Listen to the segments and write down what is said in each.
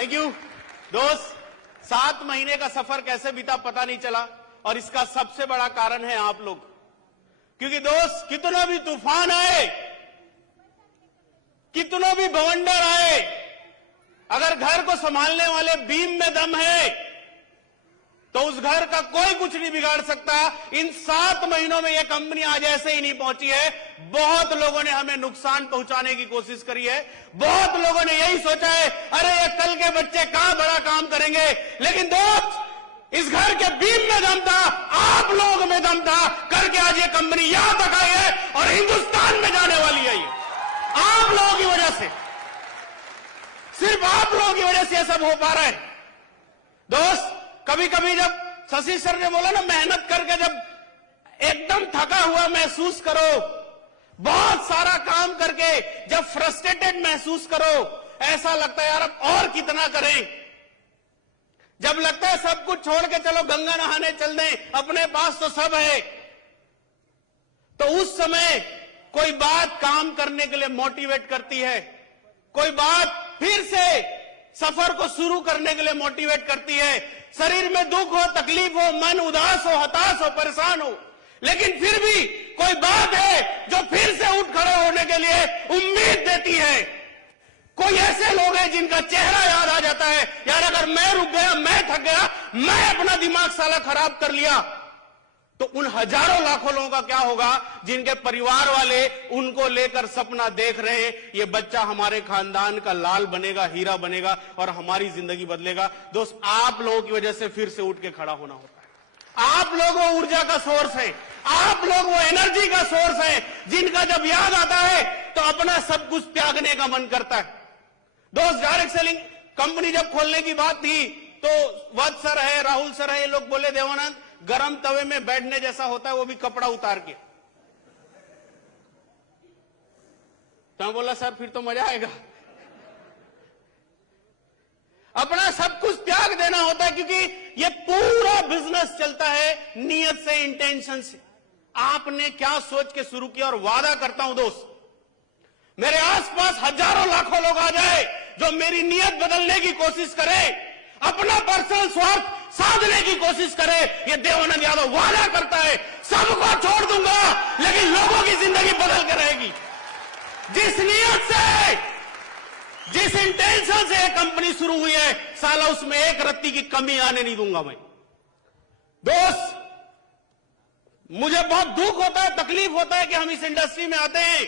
Thank you दोस्त। 7 महीने का सफर कैसे बीता पता नहीं चला, और इसका सबसे बड़ा कारण है आप लोग। क्योंकि दोस्त, कितना भी तूफान आए, कितना भी बवंडर आए, अगर घर को संभालने वाले बीम में दम है तो उस घर का कोई कुछ नहीं बिगाड़ सकता। इन 7 महीनों में यह कंपनी आज ऐसे ही नहीं पहुंची है। बहुत लोगों ने हमें नुकसान पहुंचाने की कोशिश करी है, बहुत लोगों ने यही सोचा है अरे ये कल के बच्चे कहां बड़ा काम करेंगे। लेकिन दोस्त, इस घर के बीम में दम था, आप लोगों में दम था, करके आज ये कंपनी यहां तक आई है और हिंदुस्तान में जाने वाली है। ये आप लोगों की वजह से, सिर्फ आप लोगों की वजह से यह सब हो पा रहा है। दोस्त, कभी कभी जब शशि सर ने बोला ना, मेहनत करके जब एकदम थका हुआ महसूस करो, बहुत सारा काम करके जब फ्रस्ट्रेटेड महसूस करो, ऐसा लगता है यार अब और कितना करें। जब लगता है सब कुछ छोड़ के चलो गंगा नहाने चल दें, अपने पास तो सब है, तो उस समय कोई बात काम करने के लिए मोटिवेट करती है, कोई बात फिर से सफर को शुरू करने के लिए मोटिवेट करती है। शरीर में दुख हो, तकलीफ हो, मन उदास हो, हताश हो, परेशान हो, लेकिन फिर भी कोई बात है जो फिर से उठ खड़े होने के लिए उम्मीद देती है। कोई ऐसे लोग हैं जिनका चेहरा याद आ जाता है, यार अगर मैं रुक गया, मैं थक गया, मैं अपना दिमाग साला खराब कर लिया, तो उन हजारों लाखों लोगों का क्या होगा जिनके परिवार वाले उनको लेकर सपना देख रहे हैं, ये बच्चा हमारे खानदान का लाल बनेगा, हीरा बनेगा और हमारी जिंदगी बदलेगा। दोस्त, आप लोगों की वजह से फिर से उठ के खड़ा होना होता है। आप लोग वो ऊर्जा का सोर्स है, आप लोग वो एनर्जी का सोर्स है, जिनका जब याद आता है तो अपना सब कुछ त्यागने का मन करता है। दोस्त, डायरेक्ट सेलिंग कंपनी जब खोलने की बात थी तो वत्स सर है, राहुल सर है, ये लोग बोले देवानंद गरम तवे में बैठने जैसा होता है, वो भी कपड़ा उतार के। तो मैं बोला सर फिर तो मजा आएगा। अपना सब कुछ त्याग देना होता है, क्योंकि ये पूरा बिजनेस चलता है नियत से, इंटेंशन से। आपने क्या सोच के शुरू किया, और वादा करता हूं दोस्त, मेरे आसपास हजारों लाखों लोग आ जाए जो मेरी नियत बदलने की कोशिश करे, अपना पर्सनल स्वार्थ साधने की कोशिश करे, ये देवानंद यादव वादा करता है सबको छोड़ दूंगा लेकिन लोगों की जिंदगी बदल कर रहेगी। जिस नियत से, जिस इंटेंशन से कंपनी शुरू हुई है, साला उसमें एक रत्ती की कमी आने नहीं दूंगा मैं। दोस्त, मुझे बहुत दुख होता है, तकलीफ होता है कि हम इस इंडस्ट्री में आते हैं,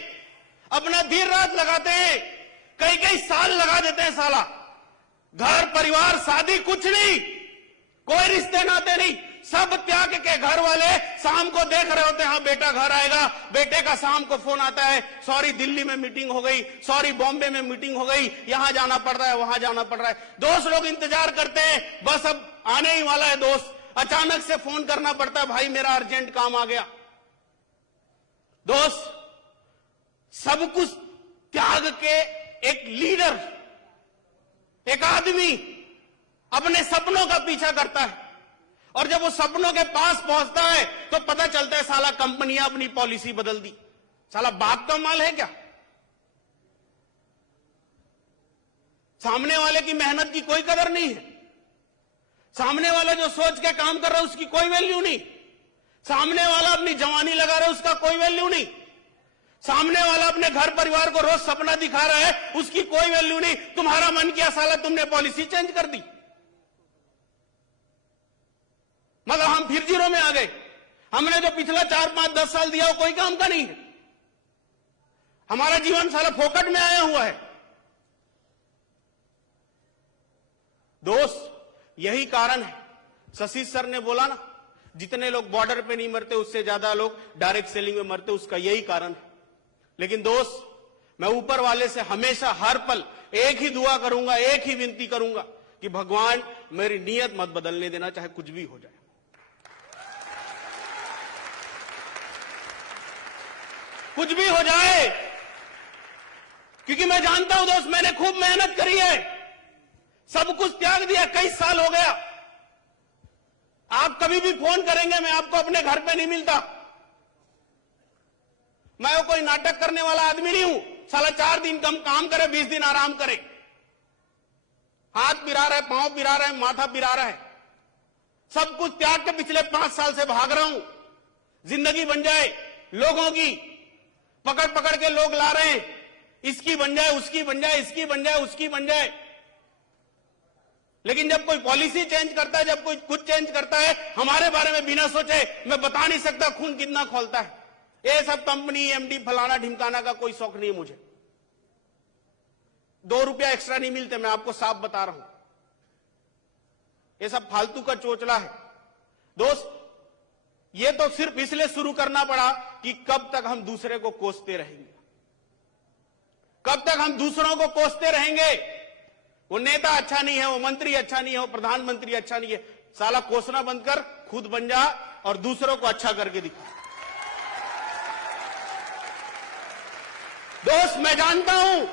अपना देर रात लगाते हैं, कई कई साल लगा देते हैं साला, घर परिवार शादी कुछ नहीं, कोई रिश्ते नाते नहीं, सब त्याग के घर वाले शाम को देख रहे होते हैं हाँ बेटा घर आएगा, बेटे का शाम को फोन आता है, सॉरी दिल्ली में मीटिंग हो गई, सॉरी बॉम्बे में मीटिंग हो गई, यहां जाना पड़ रहा है, वहां जाना पड़ रहा है। दोस्त लोग इंतजार करते हैं, बस अब आने ही वाला है दोस्त, अचानक से फोन करना पड़ता है, भाई मेरा अर्जेंट काम आ गया। दोस्त, सब कुछ त्याग के एक लीडर, एक आदमी अपने सपनों का पीछा करता है, और जब वो सपनों के पास पहुंचता है तो पता चलता है साला कंपनियां अपनी पॉलिसी बदल दी। साला बाप का माल है क्या? सामने वाले की मेहनत की कोई कदर नहीं है, सामने वाला जो सोच के काम कर रहा है उसकी कोई वैल्यू नहीं, सामने वाला अपनी जवानी लगा रहा है उसका कोई वैल्यू नहीं, सामने वाला अपने घर परिवार को रोज सपना दिखा रहा है उसकी कोई वैल्यू नहीं। तुम्हारा मन किया साला तुमने पॉलिसी चेंज कर दी, मतलब हम फिर जीरो में आ गए। हमने जो पिछला 4, 5, 10 साल दिया वो कोई काम का नहीं है, हमारा जीवन साला फोकट में आया हुआ है। दोस्त, यही कारण है, शशि सर ने बोला ना, जितने लोग बॉर्डर पे नहीं मरते उससे ज्यादा लोग डायरेक्ट सेलिंग में मरते, उसका यही कारण है। लेकिन दोस्त, मैं ऊपर वाले से हमेशा हर पल एक ही दुआ करूंगा, एक ही विनती करूंगा कि भगवान मेरी नीयत मत बदलने देना, चाहे कुछ भी हो जाए। कुछ भी हो जाए, क्योंकि मैं जानता हूं दोस्त, मैंने खूब मेहनत करी है, सब कुछ त्याग दिया, कई साल हो गया। आप कभी भी फोन करेंगे मैं आपको अपने घर पे नहीं मिलता, मैं वो कोई नाटक करने वाला आदमी नहीं हूं, साला 4 दिन कम काम करे 20 दिन आराम करे। हाथ पिरा रहा है, पांव पिरा रहा है, माथा पिरा रहा है, सब कुछ त्याग के पिछले 5 साल से भाग रहा हूं। जिंदगी बन जाए लोगों की, पकड़ पकड़ के लोग ला रहे हैं, इसकी बन जाए, उसकी बन जाए, इसकी बन जाए, उसकी बन जाए। लेकिन जब कोई पॉलिसी चेंज करता है, जब कोई कुछ चेंज करता है, हमारे बारे में बिना सोचे, मैं बता नहीं सकता खून कितना खौलता है। ये सब कंपनी, एमडी, फलाना ढिमकाना का कोई शौक नहीं है मुझे। 2 रुपया एक्स्ट्रा नहीं मिलते, मैं आपको साफ बता रहा हूं। ये सब फालतू का चोचला है दोस्त। ये तो सिर्फ इसलिए शुरू करना पड़ा कि कब तक हम दूसरे को कोसते रहेंगे, कब तक हम दूसरों को कोसते रहेंगे। वो नेता अच्छा नहीं है, वो मंत्री अच्छा नहीं है, वो प्रधानमंत्री अच्छा नहीं है। साला कोसना बंद कर, खुद बन जा और दूसरों को अच्छा करके दिखा। दोस्त, मैं जानता हूं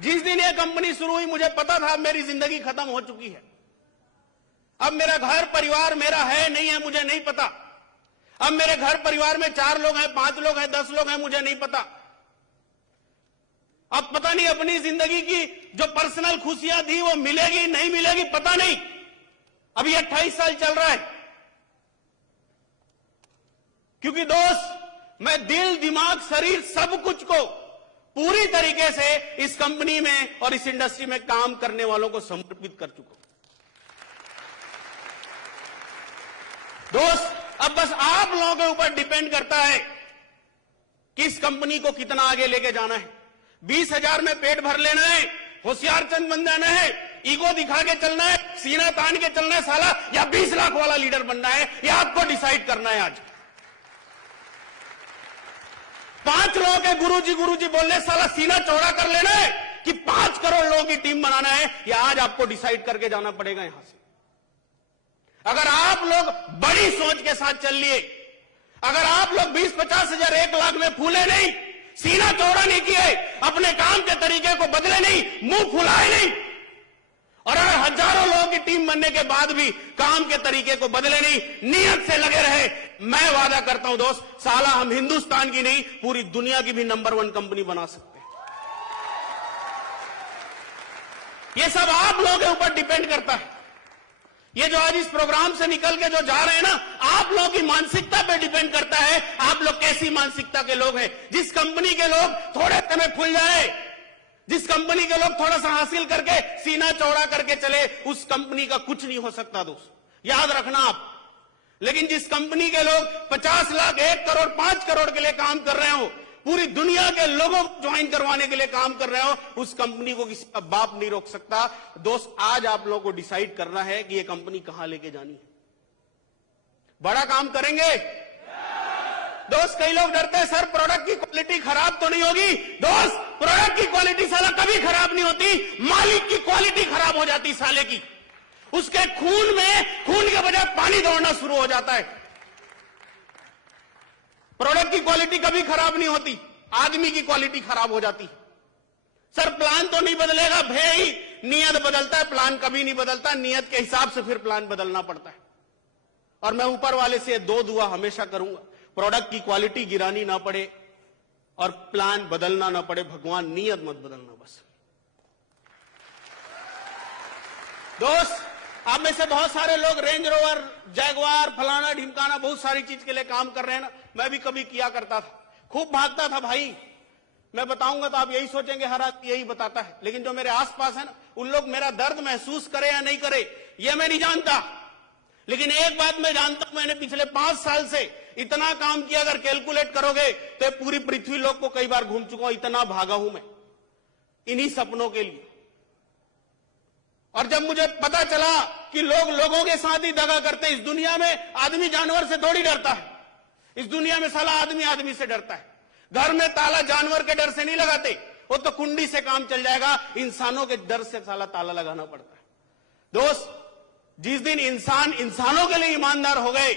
जिस दिन ये कंपनी शुरू हुई मुझे पता था मेरी जिंदगी खत्म हो चुकी है। अब मेरा घर परिवार मेरा है नहीं है मुझे नहीं पता। अब मेरे घर परिवार में 4 लोग हैं, 5 लोग हैं, 10 लोग हैं, मुझे नहीं पता। अब पता नहीं अपनी जिंदगी की जो पर्सनल खुशियां थी वो मिलेगी नहीं मिलेगी पता नहीं। अभी 28 साल चल रहा है। क्योंकि दोस्त, मैं दिल, दिमाग, शरीर सब कुछ को पूरी तरीके से इस कंपनी में और इस इंडस्ट्री में काम करने वालों को समर्पित कर चुका हूं। दोस्त, अब बस आप लोगों के ऊपर डिपेंड करता है कि इस कंपनी को कितना आगे लेके जाना है। 20,000 में पेट भर लेना है, होशियार चंद बन जाना है, ईगो दिखा के चलना है, सीना तान के चलना है साला, या 20 लाख वाला लीडर बनना है, यह आपको डिसाइड करना है। आज 5 लोगों के गुरुजी बोलने साला सीना चौड़ा कर लेना है कि 5 करोड़ लोगों की टीम बनाना है, यह आज आपको डिसाइड करके जाना पड़ेगा यहां से। अगर आप लोग बड़ी सोच के साथ चल लिए, अगर आप लोग 20-50 हजार 1 लाख में फूले नहीं, सीना चौड़ा नहीं किए, अपने काम के तरीके को बदले नहीं, मुंह फुलाए नहीं, और अगर हजारों लोगों की टीम बनने के बाद भी काम के तरीके को बदले नहीं, नियत से लगे रहे, मैं वादा करता हूं दोस्त, साला हम हिंदुस्तान की नहीं पूरी दुनिया की भी नंबर 1 कंपनी बना सकते हैं। ये सब आप लोगों के ऊपर डिपेंड करता है। ये जो आज इस प्रोग्राम से निकल के जो जा रहे हैं ना, आप लोगों की मानसिकता पे डिपेंड करता है, आप लोग कैसी मानसिकता के लोग हैं। जिस कंपनी के लोग थोड़े समय फूल जाए, जिस कंपनी के लोग थोड़ा सा हासिल करके सीना चौड़ा करके चले, उस कंपनी का कुछ नहीं हो सकता दोस्त, याद रखना आप। लेकिन जिस कंपनी के लोग 50 लाख, 1 करोड़, 5 करोड़ के लिए काम कर रहे हो, पूरी दुनिया के लोगों को ज्वाइन करवाने के लिए काम कर रहे हो, उस कंपनी को किसी का बाप नहीं रोक सकता। दोस्त, आज आप लोगों को डिसाइड करना है कि ये कंपनी कहां लेके जानी है। बड़ा काम करेंगे दोस्त। कई लोग डरते हैं सर प्रोडक्ट की क्वालिटी खराब तो नहीं होगी। दोस्त, प्रोडक्ट की क्वालिटी साला कभी खराब नहीं होती, मालिक की क्वालिटी खराब हो जाती साले की। उसके खून में खून के बजाय पानी दौड़ना शुरू हो जाता है। प्रोडक्ट की क्वालिटी कभी खराब नहीं होती, आदमी की क्वालिटी खराब हो जाती। सर प्लान तो नहीं बदलेगा भाई, नियत बदलता है, प्लान कभी नहीं बदलता। नियत के हिसाब से फिर प्लान बदलना पड़ता है। और मैं ऊपर वाले से 2 दुआ हमेशा करूंगा, प्रोडक्ट की क्वालिटी गिरानी ना पड़े और प्लान बदलना ना पड़े। भगवान नियत मत बदलना बस। दोस्त, आप में से बहुत सारे लोग रेंज रोवर, जैगवार, फलाना ढिमकाना बहुत सारी चीज के लिए काम कर रहे हैं ना। मैं भी कभी किया करता था, खूब भागता था भाई। मैं बताऊंगा तो आप यही सोचेंगे हर आदमी यही बताता है, लेकिन जो मेरे आसपास है ना, उन लोग मेरा दर्द महसूस करे या नहीं करे ये मैं नहीं जानता। लेकिन एक बात मैं जानता हूं, मैंने पिछले 5 साल से इतना काम किया, अगर कैलकुलेट करोगे तो पूरी पृथ्वी लोक को कई बार घूम चुका हूं, इतना भागा हूं मैं इन्हीं सपनों के लिए। और जब मुझे पता चला कि लोग लोगों के साथ ही दगा करते हैं, इस दुनिया में आदमी जानवर से थोड़ी डरता है, इस दुनिया में साला आदमी आदमी से डरता है। घर में ताला जानवर के डर से नहीं लगाते, वो तो कुंडी से काम चल जाएगा, इंसानों के डर से साला ताला लगाना पड़ता है। दोस्त, जिस दिन इंसान इंसानों के लिए ईमानदार हो गए,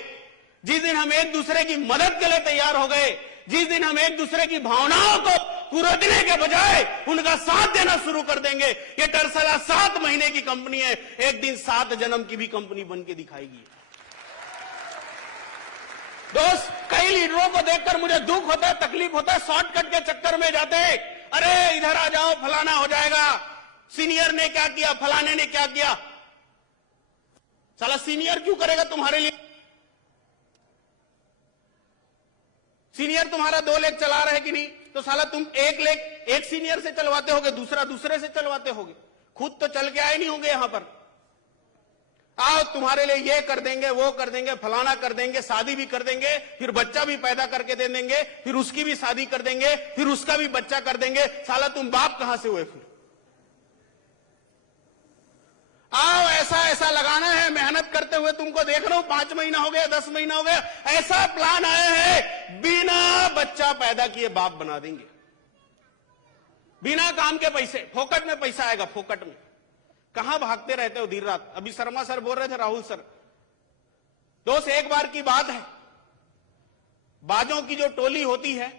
जिस दिन हम एक दूसरे की मदद के लिए तैयार हो गए, जिस दिन हम एक दूसरे की भावनाओं को कुरेदने के बजाय उनका साथ देना शुरू कर देंगे, ये टरसला 7 महीने की कंपनी है, एक दिन 7 जन्म की भी कंपनी बन के दिखाएगी। दोस्त, कई लीडरों को देखकर मुझे दुख होता है, तकलीफ होता है, शॉर्टकट के चक्कर में जाते हैं, अरे इधर आ जाओ फलाना हो जाएगा, सीनियर ने क्या किया, फलाने ने क्या किया। साला सीनियर क्यों करेगा तुम्हारे लिए? सीनियर तुम्हारा 2 लेख चला रहे कि नहीं, तो साला तुम 1 लेख एक सीनियर से चलवाते होगे, दूसरा दूसरे से चलवाते होगे, खुद तो चल के आए नहीं होंगे यहां पर। आओ तुम्हारे लिए ये कर देंगे, वो कर देंगे, फलाना कर देंगे, शादी भी कर देंगे, फिर बच्चा भी पैदा करके दे देंगे, फिर उसकी भी शादी कर देंगे, फिर उसका भी बच्चा कर देंगे। साला तुम बाप कहां से हुए फिर? आओ ऐसा ऐसा लगाना है, मेहनत करते हुए तुमको देख रहा हूं, 5 महीना हो गया, 10 महीना हो गया, ऐसा प्लान आया है, बिना बच्चा पैदा किए बाप बना देंगे, बिना काम के पैसे, फोकट में पैसा आएगा, फोकट में। कहां भागते रहते हो दिन रात? अभी शर्मा सर बोल रहे थे, राहुल सर, दोस्त एक बार की बात है, बाजों की जो टोली होती है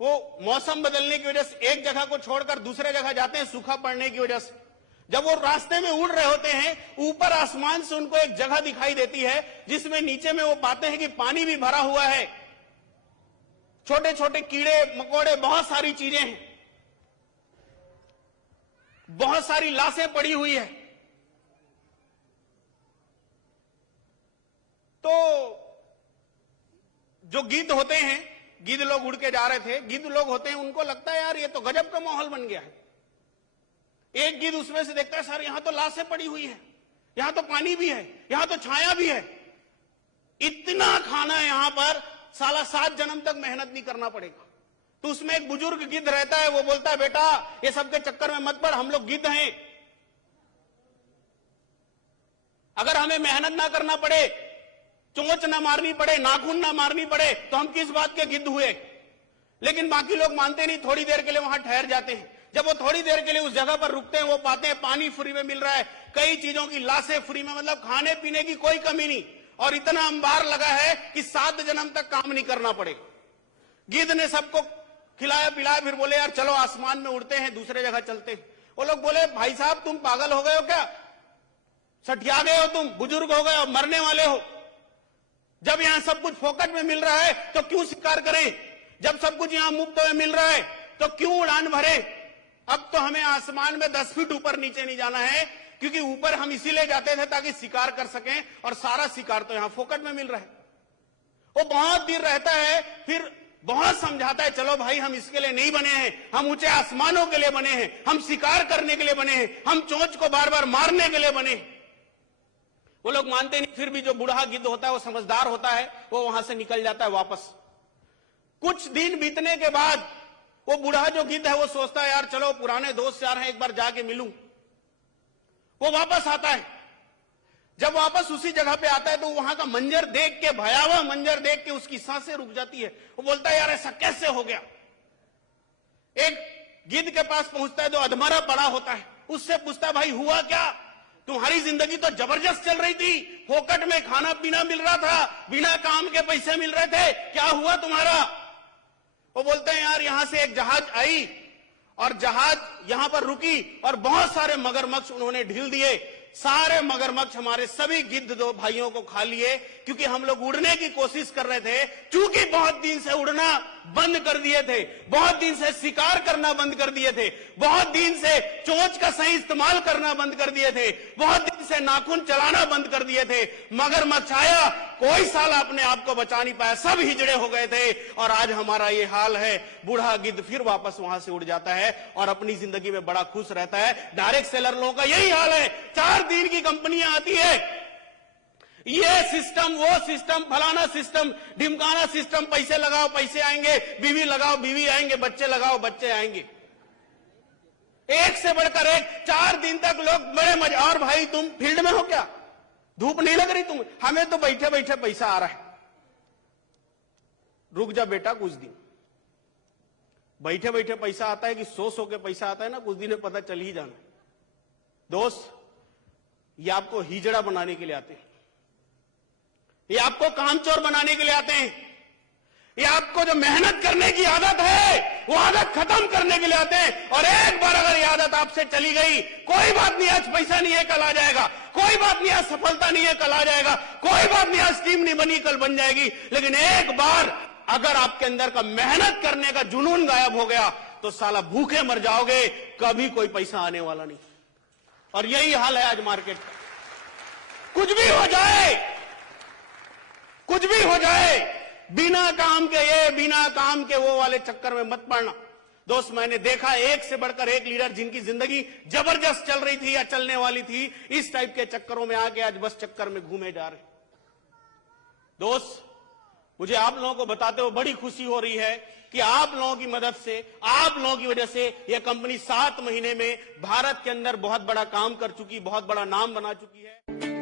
वो मौसम बदलने की वजह से एक जगह को छोड़कर दूसरे जगह जाते हैं, सूखा पड़ने की वजह से। जब वो रास्ते में उड़ रहे होते हैं, ऊपर आसमान से उनको एक जगह दिखाई देती है जिसमें नीचे में वो पाते हैं कि पानी भी भरा हुआ है, छोटे छोटे कीड़े मकोड़े, बहुत सारी चीजें हैं, बहुत सारी लाशें पड़ी हुई है। तो जो गिद्ध होते हैं, गिद्ध लोग उड़ के जा रहे थे, गिद्ध लोग होते हैं, उनको लगता है यार ये तो गजब का माहौल बन गया है। एक गिद्ध उसमें से देखता है, सर यहां तो लाशें पड़ी हुई है, यहां तो पानी भी है, यहां तो छाया भी है, इतना खाना है यहां पर, साला 7 जन्म तक मेहनत नहीं करना पड़ेगा। तो उसमें एक बुजुर्ग गिद्ध रहता है, वो बोलता है बेटा ये सब के चक्कर में मत पड़, हम लोग गिद्ध हैं, अगर हमें मेहनत ना करना पड़े, चोंच ना मारनी पड़े, नाखून ना मारनी पड़े, तो हम किस बात के गिद्ध हुए। लेकिन बाकी लोग मानते नहीं, थोड़ी देर के लिए वहां ठहर जाते हैं। जब वो थोड़ी देर के लिए उस जगह पर रुकते हैं, वो पाते हैं पानी फ्री में मिल रहा है, कई चीजों की लाशें फ्री में, मतलब खाने पीने की कोई कमी नहीं, और इतना अंबार लगा है कि 7 जन्म तक काम नहीं करना पड़ेगा। गिद्ध ने सबको खिलाया पिलाया, फिर बोले यार चलो आसमान में उड़ते हैं, दूसरे जगह चलते हैं। वो लोग बोले भाई साहब तुम पागल हो गए हो क्या, सठिया गए हो तुम, बुजुर्ग हो गए हो, मरने वाले हो। जब यहां सब कुछ फोकट में मिल रहा है तो क्यों शिकार करें, जब सब कुछ यहां मुफ्त में मिल रहा है तो क्यों उड़ान भरे। अब तो हमें आसमान में 10 फीट ऊपर नीचे नहीं जाना है, क्योंकि ऊपर हम इसीलिए जाते थे ताकि शिकार कर सकें, और सारा शिकार तो यहां फोकट में मिल रहा है। वो बहुत देर रहता है, फिर बहुत समझाता है, चलो भाई हम इसके लिए नहीं बने हैं, हम ऊंचे आसमानों के लिए बने हैं, हम शिकार करने के लिए बने हैं, हम चोंच को बार बार मारने के लिए बने हैं। वो लोग मानते नहीं, फिर भी जो बूढ़ा गिद्ध होता है वो समझदार होता है, वो वहां से निकल जाता है वापस। कुछ दिन बीतने के बाद वो बूढ़ा जो गिद्ध है वो सोचता है यार चलो पुराने दोस्त यार हैं, एक बार जाके मिलूं। वो वापस आता है, जब वापस उसी जगह पे आता है तो वहां का मंजर देख के, भयावह मंजर देख के उसकी सांसें रुक जाती है। वो बोलता है यार ऐसा कैसे हो गया। एक गिद्ध के पास पहुंचता है जो अधमरा पड़ा होता है, उससे पूछता है भाई हुआ क्या, तुम्हारी जिंदगी तो जबरदस्त चल रही थी, फोकट में खाना पीना मिल रहा था, बिना काम के पैसे मिल रहे थे, क्या हुआ तुम्हारा। वो बोलते हैं यार यहां से एक जहाज आई और जहाज यहां पर रुकी और बहुत सारे मगरमच्छ उन्होंने ढील दिए, सारे मगरमच्छ हमारे सभी गिद्ध दो भाइयों को खा लिए, क्योंकि हम लोग उड़ने की कोशिश कर रहे थे, चूंकि बहुत दिन से उड़ना बंद कर दिए थे, बहुत दिन से शिकार करना बंद कर दिए थे, बहुत दिन से चोंच का सही इस्तेमाल करना बंद कर दिए थे, बहुत दिन से नाखून चलाना बंद कर दिए थे। मगरमच्छ आया, कोई साला अपने आप को बचा नहीं पाया, सब हिजड़े हो गए थे, और आज हमारा ये हाल है। बूढ़ा गिद्ध फिर वापस वहां से उड़ जाता है और अपनी जिंदगी में बड़ा खुश रहता है। डायरेक्ट सेलर लोगों का यही हाल है, 4 दिन की कंपनियां आती है, ये सिस्टम वो सिस्टम, फलाना सिस्टम, ढिमकाना सिस्टम, पैसे लगाओ पैसे आएंगे, बीवी लगाओ बीवी आएंगे, बच्चे लगाओ बच्चे आएंगे, एक से बढ़कर एक। 4 दिन तक लोग बड़े मजा। और भाई तुम फील्ड में हो क्या, धूप नहीं लग रही तुम, हमें तो बैठे बैठे पैसा आ रहा है। रुक जा बेटा कुछ दिन, बैठे बैठे पैसा आता है कि सो के पैसा आता है ना, कुछ दिन में पता चल ही जाना। दोस्त ये आपको हिजड़ा बनाने के लिए आते हैं, ये आपको कामचोर बनाने के लिए आते हैं, ये आपको जो मेहनत करने की आदत है वो आदत खत्म करने के लिए आते हैं। और एक बार अगर ये आदत आपसे चली गई, कोई बात नहीं आज पैसा नहीं है कल आ जाएगा, कोई बात नहीं आज सफलता नहीं है कल आ जाएगा, कोई बात नहीं आज टीम नहीं बनी कल बन जाएगी, लेकिन एक बार अगर आपके अंदर का मेहनत करने का जुनून गायब हो गया, तो साला भूखे मर जाओगे, कभी कोई पैसा आने वाला नहीं। और यही हाल है आज मार्केट का। कुछ भी हो जाए, कुछ भी हो जाए, बिना काम के ये, बिना काम के वो वाले चक्कर में मत पड़ना। दोस्त, मैंने देखा एक से बढ़कर एक लीडर जिनकी जिंदगी जबरदस्त चल रही थी या चलने वाली थी, इस टाइप के चक्करों में आके आज बस चक्कर में घूमे जा रहे। दोस्त, मुझे आप लोगों को बताते हुए बड़ी खुशी हो रही है कि आप लोगों की मदद से, आप लोगों की वजह से यह कंपनी 7 महीने में भारत के अंदर बहुत बड़ा काम कर चुकी, बहुत बड़ा नाम बना चुकी है।